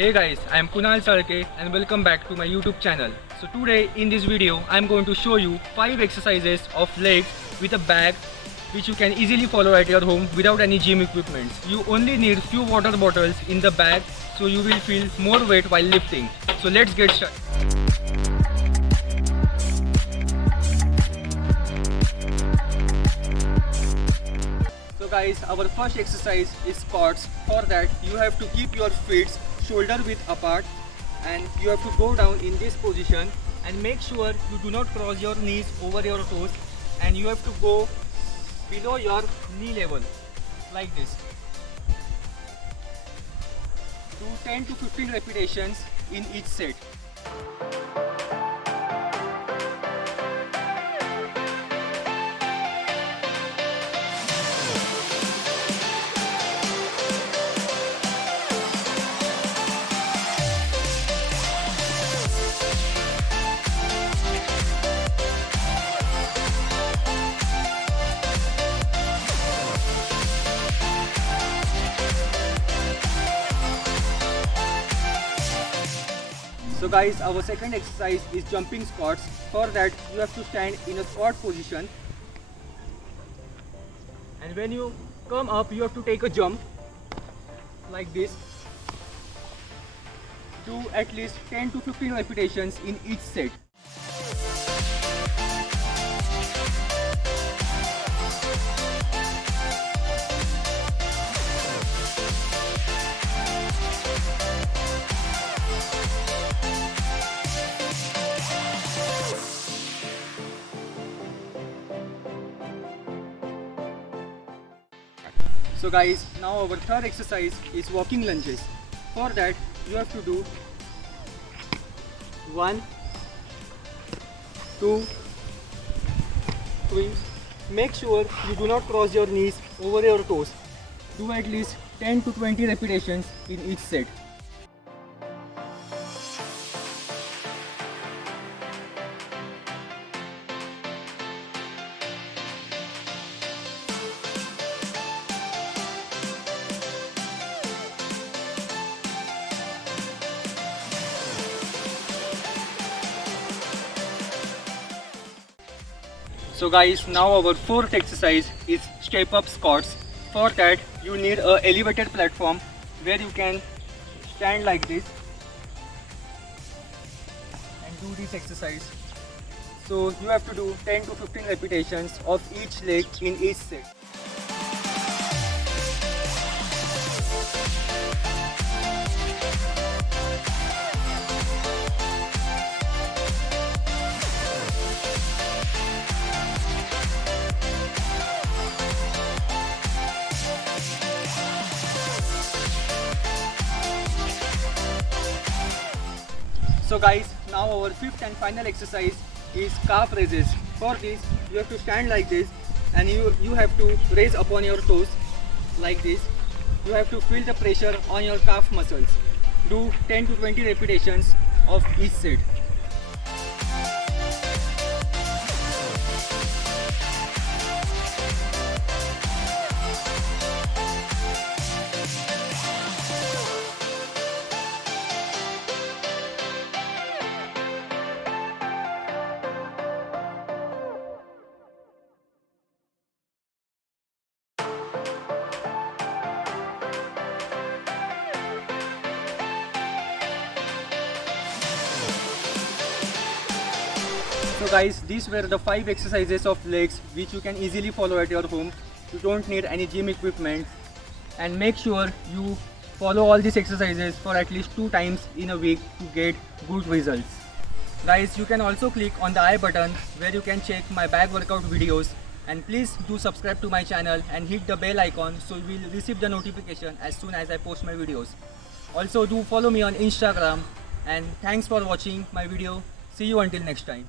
Hey guys, I am Kunal Salke and welcome back to my YouTube channel. So today in this video I am going to show you 5 exercises of legs with a bag which you can easily follow at your home without any gym equipment. You only need few water bottles in the bag, so you will feel more weight while lifting. So let's get started. So guys, our first exercise is squats. For that you have to keep your feet shoulder width apart and you have to go down in this position and make sure you do not cross your knees over your toes, and you have to go below your knee level like this. Do 10 to 15 repetitions in each set. So guys, our second exercise is jumping squats. For that you have to stand in a squat position, and when you come up you have to take a jump like this. Do at least 10 to 15 repetitions in each set. So guys, now our third exercise is walking lunges. For that you have to do 1, 2, 3. Make sure you do not cross your knees over your toes. Do at least 10 to 20 repetitions in each set. So guys, now our fourth exercise is step up squats. For that you need a elevated platform where you can stand like this and do this exercise. So you have to do 10 to 15 repetitions of each leg in each set. So guys, now our fifth and final exercise is calf raises. For this you have to stand like this and you have to raise upon your toes like this. You have to feel the pressure on your calf muscles. Do 10 to 20 repetitions of each set. So guys, these were the 5 exercises of legs which you can easily follow at your home. You don't need any gym equipment, and make sure you follow all these exercises for at least 2 times in a week to get good results. Guys, you can also click on the I button where you can check my back workout videos, and please do subscribe to my channel and hit the bell icon so you will receive the notification as soon as I post my videos. Also do follow me on Instagram, and thanks for watching my video. See you until next time.